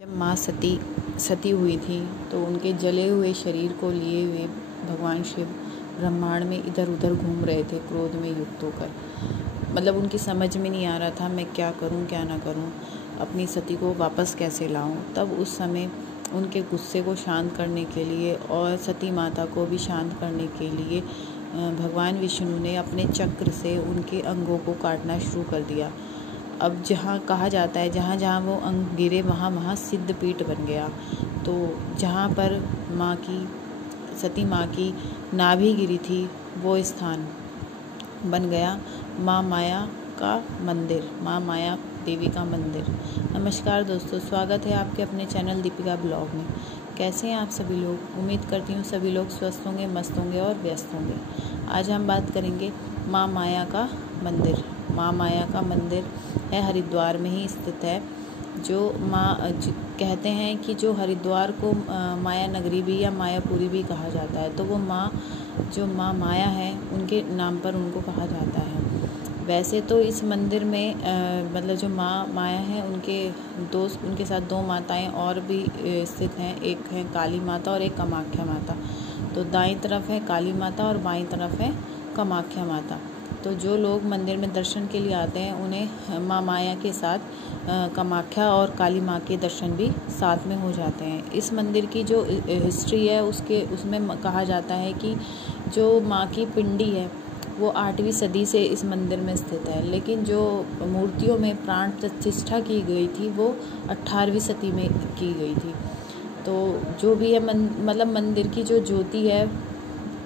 जब माँ सती हुई थी तो उनके जले हुए शरीर को लिए हुए भगवान शिव ब्रह्मांड में इधर उधर घूम रहे थे, क्रोध में युक्त होकर। मतलब उनकी समझ में नहीं आ रहा था मैं क्या करूं क्या ना करूं, अपनी सती को वापस कैसे लाऊं। तब उस समय उनके गुस्से को शांत करने के लिए और सती माता को भी शांत करने के लिए भगवान विष्णु ने अपने चक्र से उनके अंगों को काटना शुरू कर दिया। अब जहाँ कहा जाता है जहाँ जहाँ वो अंग गिरे वहाँ वहाँ सिद्ध पीठ बन गया। तो जहाँ पर सती माँ की नाभि गिरी थी वो स्थान बन गया माँ माया का मंदिर, माँ माया देवी का मंदिर। नमस्कार दोस्तों, स्वागत है आपके अपने चैनल दीपिका ब्लॉग में। कैसे हैं आप सभी लोग? उम्मीद करती हूँ सभी लोग स्वस्थ होंगे, मस्त होंगे और व्यस्त होंगे। आज हम बात करेंगे माँ माया का मंदिर। माँ माया का मंदिर है हरिद्वार में ही स्थित है। जो कहते हैं कि जो हरिद्वार को माया नगरी भी या मायापुरी भी कहा जाता है, तो वो जो माँ माया है उनके नाम पर उनको कहा जाता है। वैसे तो इस मंदिर में मतलब जो माँ माया है उनके साथ दो माताएं और भी स्थित हैं। एक है काली माता और एक कामाख्या माता। तो दाईं तरफ है काली माता और बाईं तरफ है कामाख्या माता। तो जो लोग मंदिर में दर्शन के लिए आते हैं उन्हें माँ माया के साथ कामाख्या और काली माँ के दर्शन भी साथ में हो जाते हैं। इस मंदिर की जो हिस्ट्री है उसमें कहा जाता है कि जो माँ की पिंडी है वो 8वीं सदी से इस मंदिर में स्थित है, लेकिन जो मूर्तियों में प्राण प्रतिष्ठा की गई थी वो 18वीं सदी में की गई थी। तो जो भी है मतलब मंदिर की जो ज्योति है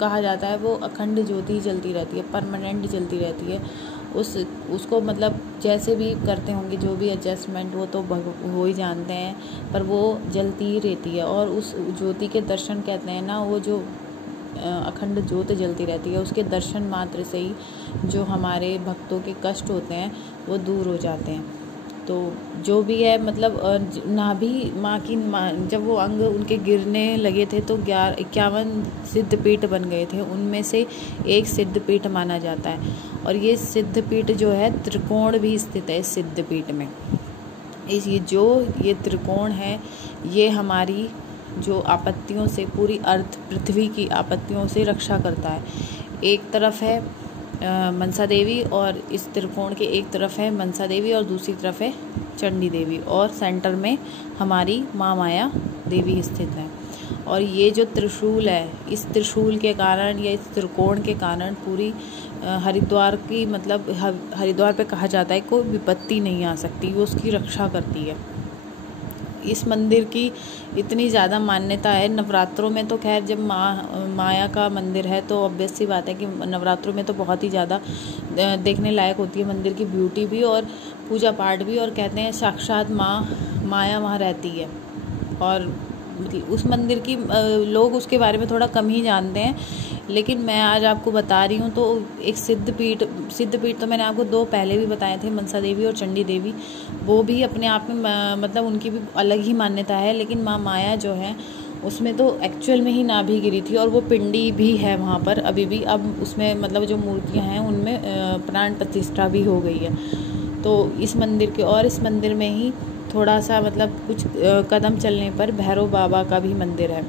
कहा जाता है वो अखंड ज्योति जलती रहती है, परमानेंट जलती रहती है। उसको मतलब जैसे भी करते होंगे जो भी एडजस्टमेंट वो तो वो ही जानते हैं, पर वो जलती ही रहती है। और उस ज्योति के दर्शन कहते हैं ना, वो जो अखंड ज्योत जलती रहती है उसके दर्शन मात्र से ही जो हमारे भक्तों के कष्ट होते हैं वो दूर हो जाते हैं। तो जो भी है मतलब नाभि माँ की जब वो अंग उनके गिरने लगे थे तो 51 सिद्धपीठ बन गए थे। उनमें से एक सिद्धपीठ माना जाता है। और ये सिद्धपीठ जो है त्रिकोण भी स्थित है इस सिद्धपीठ में। ये त्रिकोण है, ये हमारी जो आपत्तियों से पूरी अर्थ पृथ्वी की आपत्तियों से रक्षा करता है। एक तरफ है मनसा देवी और इस त्रिकोण के एक तरफ है मनसा देवी और दूसरी तरफ है चंडी देवी और सेंटर में हमारी माँ माया देवी स्थित है। और ये जो त्रिशूल है, इस त्रिशूल के कारण या इस त्रिकोण के कारण पूरी हरिद्वार की मतलब हरिद्वार पे कहा जाता है कोई विपत्ति नहीं आ सकती, वो उसकी रक्षा करती है। इस मंदिर की इतनी ज़्यादा मान्यता है। नवरात्रों में तो खैर जब माया का मंदिर है तो ऑब्वियस सी बात है कि नवरात्रों में तो बहुत ही ज़्यादा देखने लायक होती है मंदिर की ब्यूटी भी और पूजा पाठ भी। और कहते हैं साक्षात माया वहाँ रहती है। और मतलब उस मंदिर की लोग उसके बारे में थोड़ा कम ही जानते हैं, लेकिन मैं आज आपको बता रही हूँ। तो एक सिद्धपीठ तो मैंने आपको 2 पहले भी बताए थे, मनसा देवी और चंडी देवी। वो भी अपने आप में मतलब उनकी भी अलग ही मान्यता है। लेकिन माँ माया जो है उसमें तो एक्चुअल में ही नाभि गिरी थी और वो पिंडी भी है वहाँ पर अभी भी। अब उसमें मतलब जो मूर्तियाँ हैं उनमें प्राण प्रतिष्ठा भी हो गई है। तो इस मंदिर में ही थोड़ा सा मतलब कुछ कदम चलने पर भैरव बाबा का भी मंदिर है।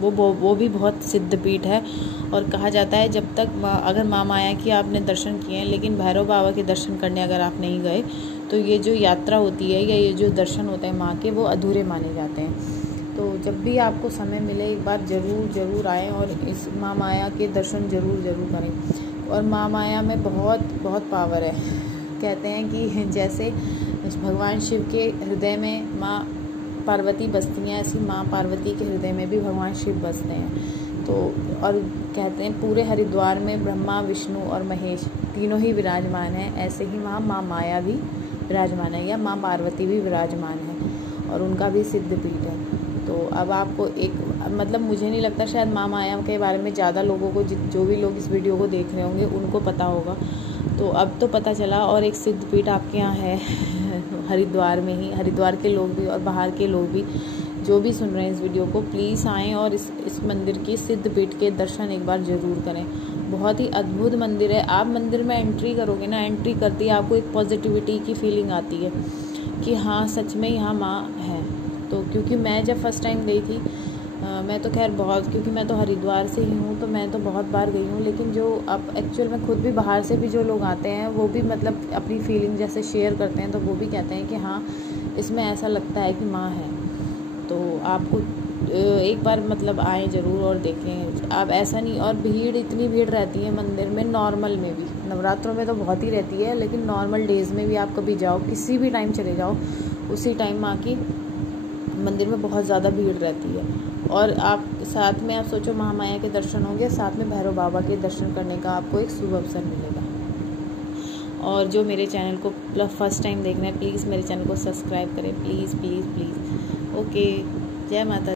वो भी बहुत सिद्ध पीठ है। और कहा जाता है जब तक अगर माँ माया की आपने दर्शन किए हैं लेकिन भैरव बाबा के दर्शन करने अगर आप नहीं गए तो ये जो यात्रा होती है या ये जो दर्शन होते हैं माँ के वो अधूरे माने जाते हैं। तो जब भी आपको समय मिले एक बार ज़रूर आएँ और इस माँ माया के दर्शन ज़रूर करें। और माँ माया में बहुत पावर है। कहते हैं कि जैसे भगवान शिव के हृदय में माँ पार्वती बसती हैं, ऐसी माँ पार्वती के हृदय में भी भगवान शिव बसते हैं। तो और कहते हैं पूरे हरिद्वार में ब्रह्मा विष्णु और महेश तीनों ही विराजमान हैं। ऐसे ही वहाँ माँ माया भी विराजमान है या माँ पार्वती भी विराजमान है और उनका भी सिद्ध पीठ है। तो अब आपको एक मतलब मुझे नहीं लगता शायद माँ माया के बारे में ज़्यादा लोगों को जो भी लोग इस वीडियो को देख रहे होंगे उनको पता होगा। तो अब तो पता चला। और एक सिद्ध पीठ आपके यहाँ है हरिद्वार में ही। हरिद्वार के लोग भी और बाहर के लोग भी जो भी सुन रहे हैं इस वीडियो को प्लीज़ आएँ और इस मंदिर की सिद्ध पीठ के दर्शन एक बार ज़रूर करें। बहुत ही अद्भुत मंदिर है। आप मंदिर में एंट्री करोगे ना, एंट्री करते ही आपको एक पॉजिटिविटी की फीलिंग आती है कि हाँ सच में यहाँ माँ है। तो क्योंकि मैं जब फर्स्ट टाइम गई थी, मैं तो खैर बहुत, क्योंकि मैं तो हरिद्वार से ही हूँ तो मैं तो बहुत बार गई हूँ, लेकिन जो अब एक्चुअल में खुद भी बाहर से भी जो लोग आते हैं वो भी मतलब अपनी फीलिंग जैसे शेयर करते हैं, तो वो भी कहते हैं कि हाँ इसमें ऐसा लगता है कि माँ है। तो आपको एक बार मतलब आए ज़रूर और देखें आप, ऐसा नहीं। और भीड़, इतनी भीड़ रहती है मंदिर में, नॉर्मल में भी, नवरात्रों में तो बहुत ही रहती है, लेकिन नॉर्मल डेज़ में भी आप कभी जाओ, किसी भी टाइम चले जाओ, उसी टाइम माँ की मंदिर में बहुत ज़्यादा भीड़ रहती है। और आप साथ में आप सोचो महामाया के दर्शन होंगे, साथ में भैरव बाबा के दर्शन करने का आपको एक शुभ अवसर मिलेगा। और जो मेरे चैनल को फर्स्ट टाइम देख रहे हैं, प्लीज़ मेरे चैनल को सब्सक्राइब करें, प्लीज़ प्लीज़ प्लीज़। ओके, जय माता।